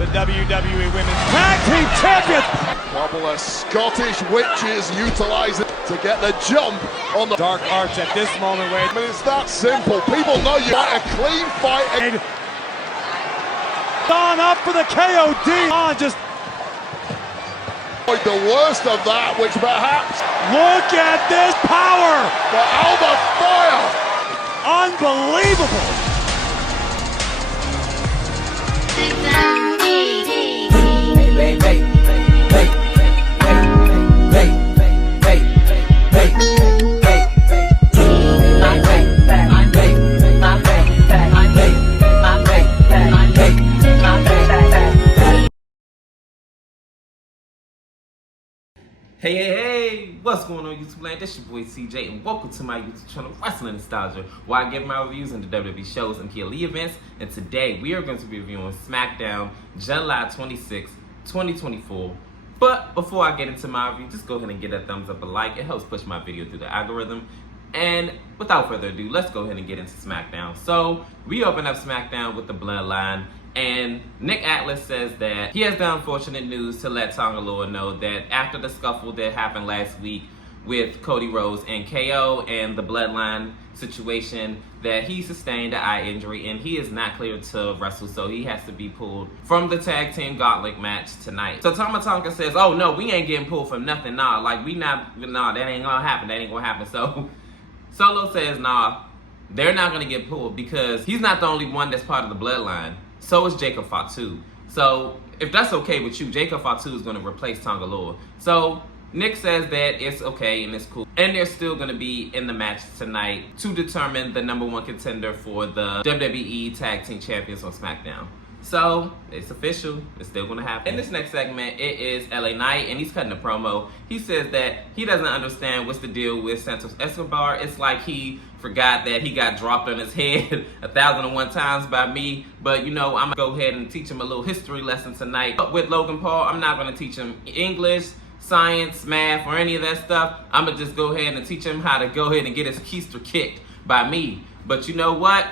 the WWE Women's Tag Team Champions. Couple of Scottish witches utilising to get the jump on the dark arts at this moment, Wade. I mean, it's that simple. People know you want a clean fight. Don up for the KOD. On just the worst of that, which perhaps look at this power. The Alba Fire. Unbelievable. Hey, what's going on YouTube land? This your boy CJ and welcome to my YouTube channel, Wrestling Nostalgia, where I give my reviews on the WWE shows and key elite events. And today we are going to be reviewing SmackDown July 26, 2024. But before I get into my review, just go ahead and give that thumbs up a like. It helps push my video through the algorithm. And without further ado, let's go ahead and get into SmackDown. So we open up SmackDown with the Bloodline. And Nick Atlas says that he has the unfortunate news to let Tonga Loa know that after the scuffle that happened last week with Cody Rhodes and KO and the Bloodline situation, that he sustained an eye injury and he is not cleared to wrestle, so he has to be pulled from the tag team gauntlet match tonight. So Tama Tonga says, oh no, we ain't getting pulled from nothing, nah, like that ain't gonna happen, So Solo says, nah, they're not gonna get pulled because he's not the only one that's part of the Bloodline. So is Jacob Fatu. So if that's okay with you, Jacob Fatu is going to replace Tonga Loa. So Nick says that it's okay and it's cool. And they're still going to be in the match tonight to determine the #1 contender for the WWE Tag Team Champions on SmackDown. So it's official. It's still going to happen. In this next segment, it is LA Knight, and he's cutting a promo. He says that he doesn't understand what's the deal with Santos Escobar. It's like he forgot that he got dropped on his head 1,001 times by me. But you know, I'm going to go ahead and teach him a little history lesson tonight. But with Logan Paul, I'm not going to teach him English, science, math, or any of that stuff. I'm going to just go ahead and teach him how to go ahead and get his keister kicked by me. But you know what?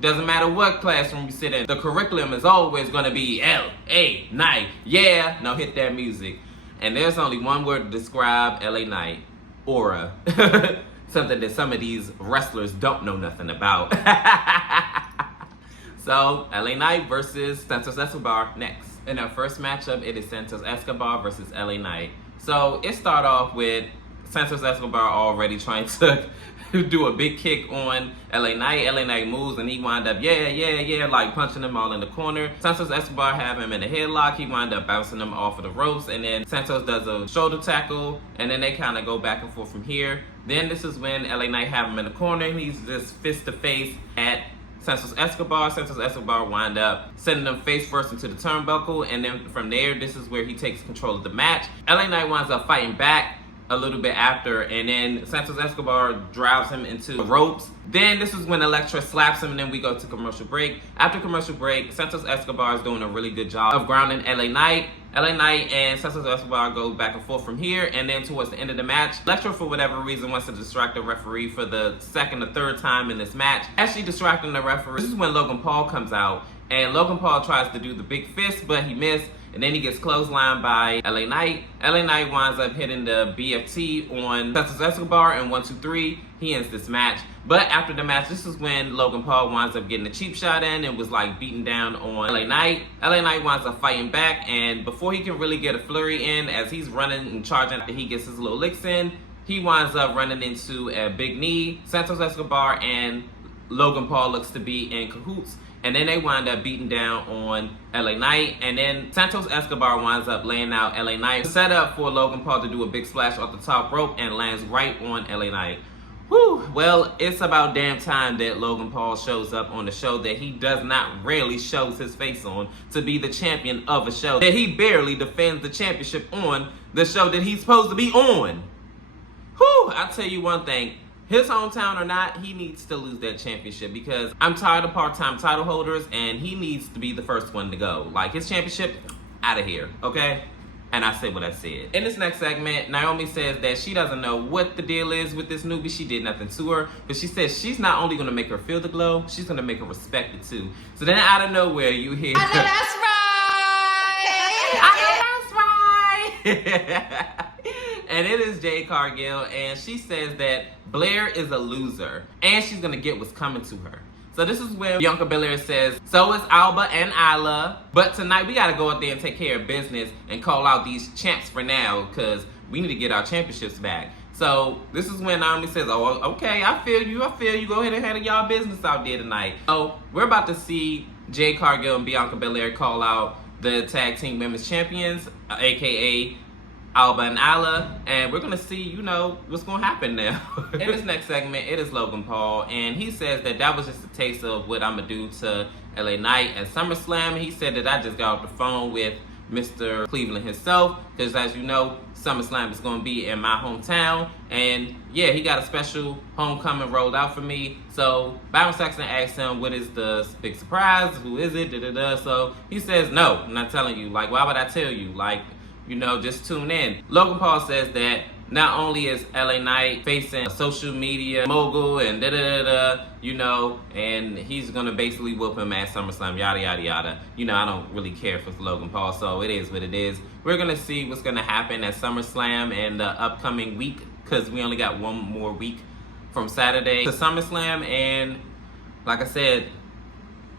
Doesn't matter what classroom you sit in, the curriculum is always going to be L.A. Knight. Yeah, now hit that music. And there's only one word to describe L.A. Knight. Aura. Something that some of these wrestlers don't know nothing about. So, L.A. Knight versus Santos Escobar next. In our first matchup, it is Santos Escobar versus L.A. Knight. So, it started off with Santos Escobar already trying to do a big kick on LA Knight. LA Knight moves and he wind up, like punching them all in the corner. Santos Escobar have him in a headlock. He wind up bouncing them off of the ropes. And then Santos does a shoulder tackle. And then they kind of go back and forth from here. Then this is when LA Knight have him in the corner. And he's just fist to face at Santos Escobar. Santos Escobar wind up sending them face first into the turnbuckle. And then from there, this is where he takes control of the match. LA Knight winds up fighting back a little bit after, and then Santos Escobar drives him into the ropes. Then this is when Elektra slaps him, and then we go to commercial break. After commercial break, Santos Escobar is doing a really good job of grounding LA Knight. LA Knight and Santos Escobar go back and forth from here, and then towards the end of the match, Elektra, for whatever reason, wants to distract the referee for the second or third time in this match. As she distracting the referee, this is when Logan Paul comes out, and Logan Paul tries to do the big fist, but he missed. And then he gets clotheslined by LA Knight. LA Knight winds up hitting the BFT on Santos Escobar, and 1, 2, 3, he ends this match. But after the match, this is when Logan Paul winds up getting a cheap shot in and was like beating down on LA Knight. LA Knight winds up fighting back, and before he can really get a flurry in, as he's running and charging after he gets his little licks in, he winds up running into a big knee. Santos Escobar and Logan Paul looks to be in cahoots. And then they wind up beating down on LA Knight. And then Santos Escobar winds up laying out LA Knight. Set up for Logan Paul to do a big splash off the top rope and lands right on LA Knight. Whew. Well, it's about damn time that Logan Paul shows up on the show that he does not rarely shows his face on, to be the champion of a show that he barely defends the championship on, the show that he's supposed to be on. Whew. I'll tell you one thing. His hometown or not, he needs to lose that championship, because I'm tired of part-time title holders and he needs to be the first one to go. Like, his championship, out of here, okay? And I said what I said. In this next segment, Naomi says that she doesn't know what the deal is with this newbie. She did nothing to her, but she says she's not only gonna make her feel the glow, she's gonna make her respect it too. So then out of nowhere, you hear, I know that's right. And it is Jade Cargill, and she says that Blair is a loser, and she's gonna get what's coming to her. So this is where Bianca Belair says, so is Alba and Isla, but tonight we gotta go out there and take care of business and call out these champs for now, because we need to get our championships back. So this is when Naomi says, oh, okay, I feel you. Go ahead and handle y'all business out there tonight. So we're about to see Jade Cargill and Bianca Belair call out the tag team women's champions, aka Alba and Isla, and we're gonna see, you know, what's gonna happen now. In this next segment, it is Logan Paul, and he says that was just a taste of what I'm gonna do to LA Knight at SummerSlam. He said that I just got off the phone with Mr. Cleveland himself, because as you know, SummerSlam is gonna be in my hometown, and yeah, he got a special homecoming rolled out for me. So Byron Saxton asked him, what is the big surprise? Who is it? So he says, no, I'm not telling you. Like, why would I tell you? Like, you know, just tune in. Logan Paul says that not only is LA Knight facing a social media mogul and you know, and he's gonna basically whoop him at SummerSlam, yada yada yada. You know, I don't really care for Logan Paul, so it is what it is. We're gonna see what's gonna happen at SummerSlam in the upcoming week, because we only got one more week from Saturday to SummerSlam, and like I said,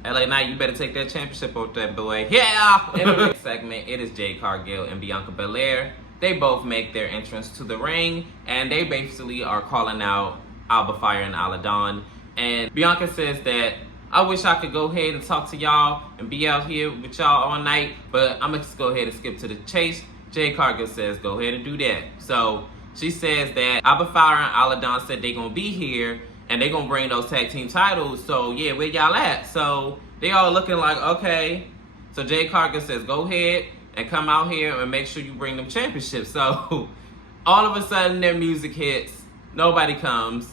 LA Knight, you better take that championship off that boy. Yeah! In the next segment, it is Jade Cargill and Bianca Belair. They both make their entrance to the ring, and they basically are calling out Alba Fire and Isla Dawn. And Bianca says that, I wish I could go ahead and talk to y'all and be out here with y'all all night, but I'm gonna just go ahead and skip to the chase. Jade Cargill says, go ahead and do that. So she says that Alba Fire and Isla Dawn said they gonna be here, and they gonna bring those tag team titles, so yeah, where y'all at? So they all looking like, okay. So Jade Cargill says, go ahead and come out here and make sure you bring them championships. So all of a sudden their music hits, nobody comes.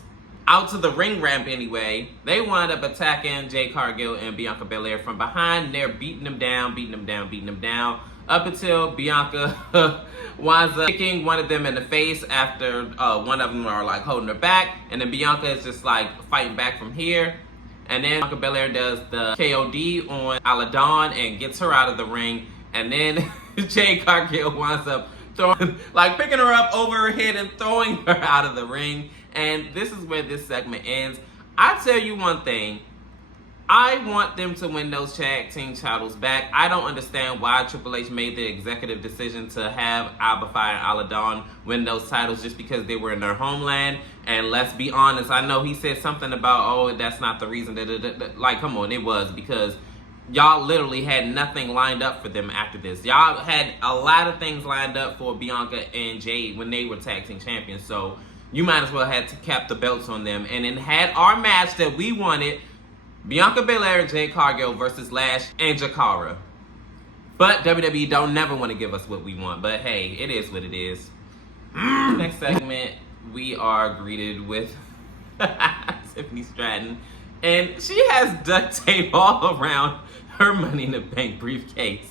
Out to the ring ramp anyway, they wind up attacking Jade Cargill and Bianca Belair from behind. They're beating them down, up until Bianca winds up kicking one of them in the face after one of them are like holding her back, and then Bianca is just like fighting back from here. And then Bianca Belair does the KOD on Isla Dawn and gets her out of the ring, and then Jade Cargill winds up picking her up over her head and throwing her out of the ring. And this is where this segment ends. I tell you one thing, I want them to win those tag team titles back. I don't understand why Triple H made the executive decision to have Alba Fire and Isla Dawn win those titles just because they were in their homeland. And let's be honest, I know he said something about, oh, that's not the reason. Like, come on, it was, because y'all literally had nothing lined up for them after this. Y'all had a lot of things lined up for Bianca and Jade when they were tag team champions. So you might as well have to cap the belts on them. And then had our match that we wanted, Bianca Belair and Jade Cargill versus Lash and Jakara. But WWE don't never want to give us what we want. But hey, it is what it is. Next segment, we are greeted with Tiffany Stratton. And she has duct tape all around her Money in the Bank briefcase.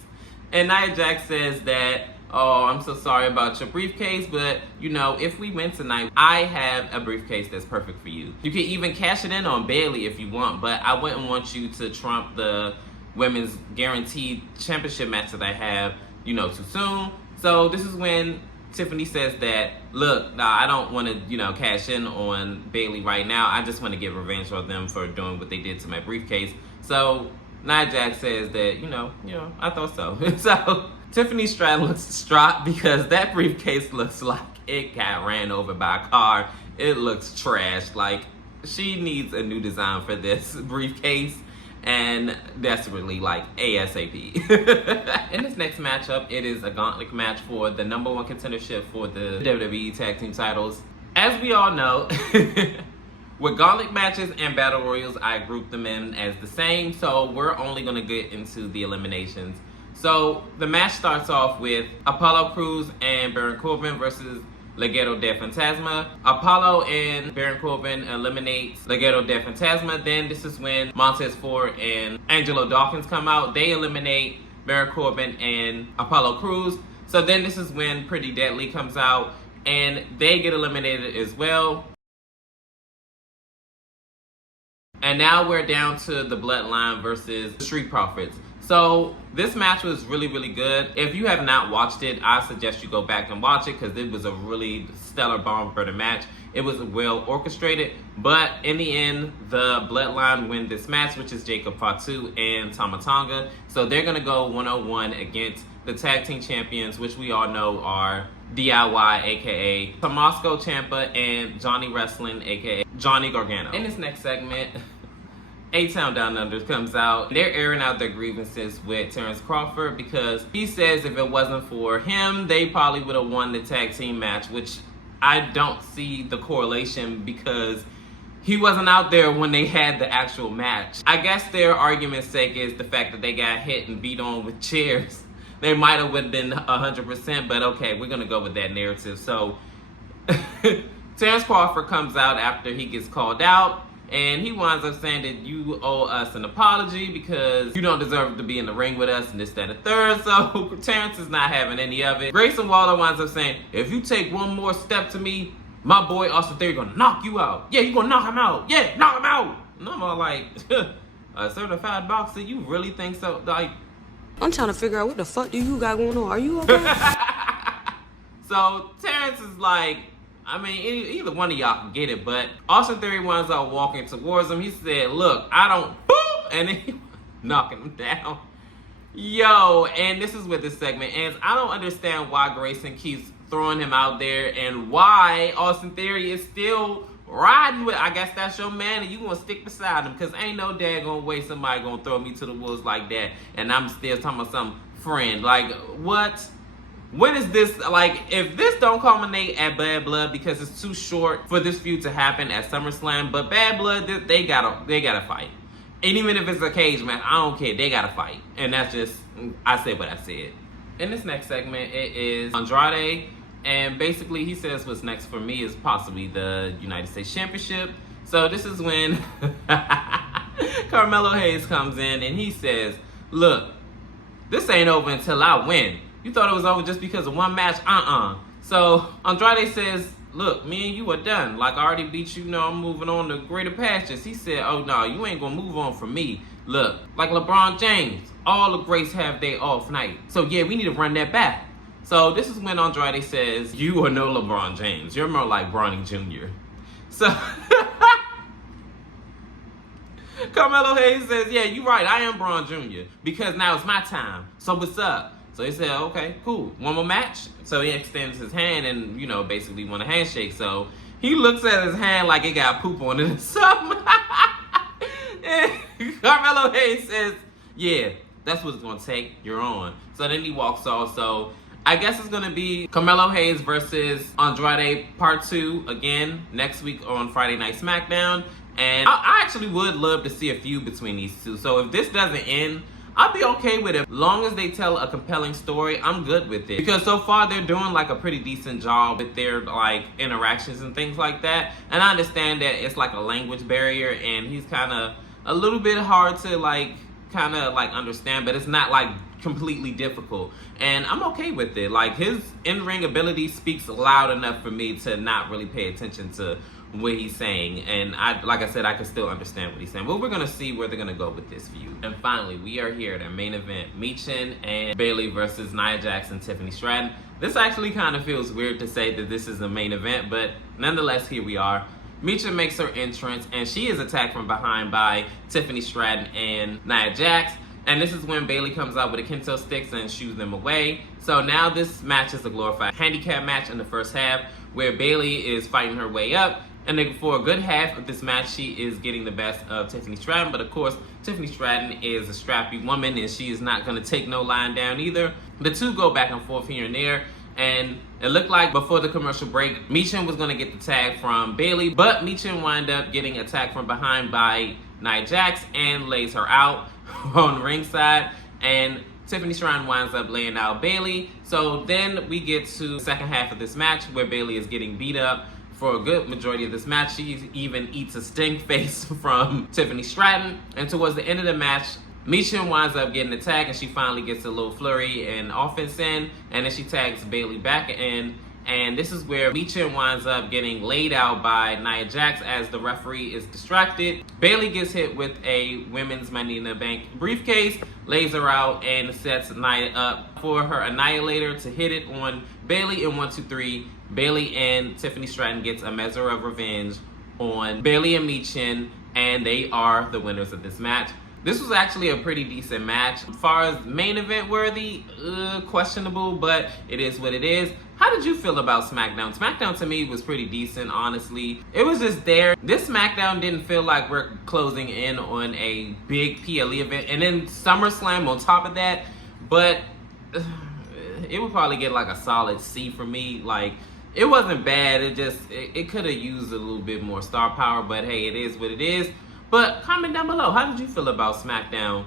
And Nia Jax says that, oh, I'm so sorry about your briefcase, but, you know, if we win tonight, I have a briefcase that's perfect for you. You can even cash it in on Bayley if you want, but I wouldn't want you to trump the women's guaranteed championship match that I have, you know, too soon. So this is when Tiffany says that, look, nah, I don't want to, you know, cash in on Bayley right now. I just want to get revenge on them for doing what they did to my briefcase. So Nia Jax says that, you know, I thought so. So Tiffany Stratton looks distraught because that briefcase looks like it got ran over by a car. It looks trash. Like, she needs a new design for this briefcase, and desperately, like, ASAP. In this next matchup, it is a gauntlet match for the #1 contendership for the WWE Tag Team titles. As we all know, with gauntlet matches and battle royals, I group them in as the same, so we're only going to get into the eliminations. So the match starts off with Apollo Crews and Baron Corbin versus Legado del Fantasma. Apollo and Baron Corbin eliminates Legado del Fantasma. Then this is when Montez Ford and Angelo Dawkins come out. They eliminate Baron Corbin and Apollo Crews. So then this is when Pretty Deadly comes out and they get eliminated as well. And now we're down to the Bloodline versus the Street Profits. So this match was really, really good. If you have not watched it, I suggest you go back and watch it because it was a really stellar bomb-burner match. It was well orchestrated, but in the end, the Bloodline win this match, which is Jacob Fatu and Tama Tonga. So they're gonna go 1-on-1 against the tag team champions, which we all know are DIY, aka Tommaso Ciampa, and Johnny Wrestling, aka Johnny Gargano. In this next segment, A-Town Down Under comes out. They're airing out their grievances with Terrence Crawford because he says if it wasn't for him, they probably would have won the tag team match, which I don't see the correlation because he wasn't out there when they had the actual match. I guess their argument's sake is the fact that they got hit and beat on with chairs. They might have been 100%, but okay, we're gonna go with that narrative. So Terrence Crawford comes out after he gets called out, and he winds up saying that you owe us an apology because you don't deserve to be in the ring with us and this, that, and the third. So Terrence is not having any of it. Grayson Waller winds up saying, if you take one more step to me, my boy Austin Theory gonna knock you out. Yeah, you gonna knock him out. Yeah, knock him out. And I'm all like, a certified boxer, you really think so? Like, I'm trying to figure out what the fuck do you got going on. Are you okay? So Terrence is like, I mean, either one of y'all can get it, but Austin Theory winds up walking towards him. He said, look, I don't, boop, and then he knocking him down. Yo, and this is where this segment ends. I don't understand why Grayson keeps throwing him out there and why Austin Theory is still riding with, I guess that's your man and you gonna stick beside him, because ain't no daggone way somebody gonna throw me to the wolves like that and I'm still talking about some friend. Like, what? When is this, like, if this don't culminate at Bad Blood because it's too short for this feud to happen at SummerSlam, but Bad Blood, they gotta fight. And even if it's a cage match, I don't care, they gotta fight. And that's just, I said what I said. In this next segment, it is Andrade, and basically he says what's next for me is possibly the United States Championship. So this is when Carmelo Hayes comes in and he says, look, this ain't over until I win. You thought it was over just because of one match? So Andrade says, look, me and you are done. Like, I already beat you, I'm moving on to greater pastures. He said, oh no, you ain't gonna move on from me. Look, like LeBron James, all the greats have their off night. So yeah, we need to run that back. So this is when Andrade says, you are no LeBron James. You're more like Bronny Jr. So Carmelo Hayes says, yeah, you're right, I am Bron Jr. because now it's my time. So what's up? So he said, okay, cool. One more match? So he extends his hand and, basically want a handshake. So he looks at his hand like it got poop on it or something. And Carmelo Hayes says, yeah, that's what it's going to take. You're on. So then he walks off. So I guess it's going to be Carmelo Hayes versus Andrade Part 2 again next week on Friday Night SmackDown. And I actually would love to see a feud between these two. So if this doesn't end, I'll be okay with it. As long as they tell a compelling story, I'm good with it. Because so far they're doing like a pretty decent job with their like interactions and things like that. And I understand that it's like a language barrier and he's kind of a little bit hard to like kind of like understand, but it's not like completely difficult. And I'm okay with it. Like, his in-ring ability speaks loud enough for me to not really pay attention to what he's saying, and like I said, I can still understand what he's saying, but we're gonna see where they're gonna go with this feud. And finally, we are here at our main event, Michin and Bayley versus Nia Jax and Tiffany Stratton. This actually kind of feels weird to say that this is the main event, but nonetheless, here we are. Michin makes her entrance, and she is attacked from behind by Tiffany Stratton and Nia Jax. And this is when Bayley comes out with the kendo sticks and shoos them away. So now this match is a glorified handicap match in the first half, where Bayley is fighting her way up. And then for a good half of this match, she is getting the best of Tiffany Stratton. But of course, Tiffany Stratton is a strappy woman, and she is not going to take no lying down either. The two go back and forth here and there. And it looked like before the commercial break, Michin was going to get the tag from Bayley. But Michin wound up getting attacked from behind by Nia Jax and lays her out on ringside. And Tiffany Stratton winds up laying out Bayley. So then we get to the second half of this match where Bayley is getting beat up for a good majority of this match. She even eats a stink face from Tiffany Stratton. And towards the end of the match, Michin winds up getting attacked, and she finally gets a little flurry and offense in, and then she tags Bayley back in, And this is where Michin winds up getting laid out by Nia Jax as the referee is distracted. Bayley gets hit with a women's Money in the Bank briefcase, lays her out, and sets Nia up for her Annihilator to hit it on Bayley in 1, 2, 3. Bayley and Tiffany Stratton gets a measure of revenge on Bayley and Michin, and they are the winners of this match. This was actually a pretty decent match. As far as main event worthy, questionable, but it is what it is. How did you feel about SmackDown? SmackDown to me was pretty decent, honestly. It was just there. This SmackDown didn't feel like we're closing in on a big PLE event. And then SummerSlam on top of that. But it would probably get like a solid C for me. Like, it wasn't bad. It could have used a little bit more star power. But hey, it is what it is. But comment down below, how did you feel about SmackDown?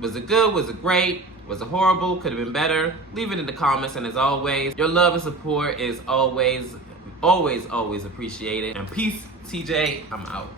Was it good? Was it great? Was it horrible? Could have been better? Leave it in the comments, and as always, your love and support is always, always, always appreciated. And peace, TJ, I'm out.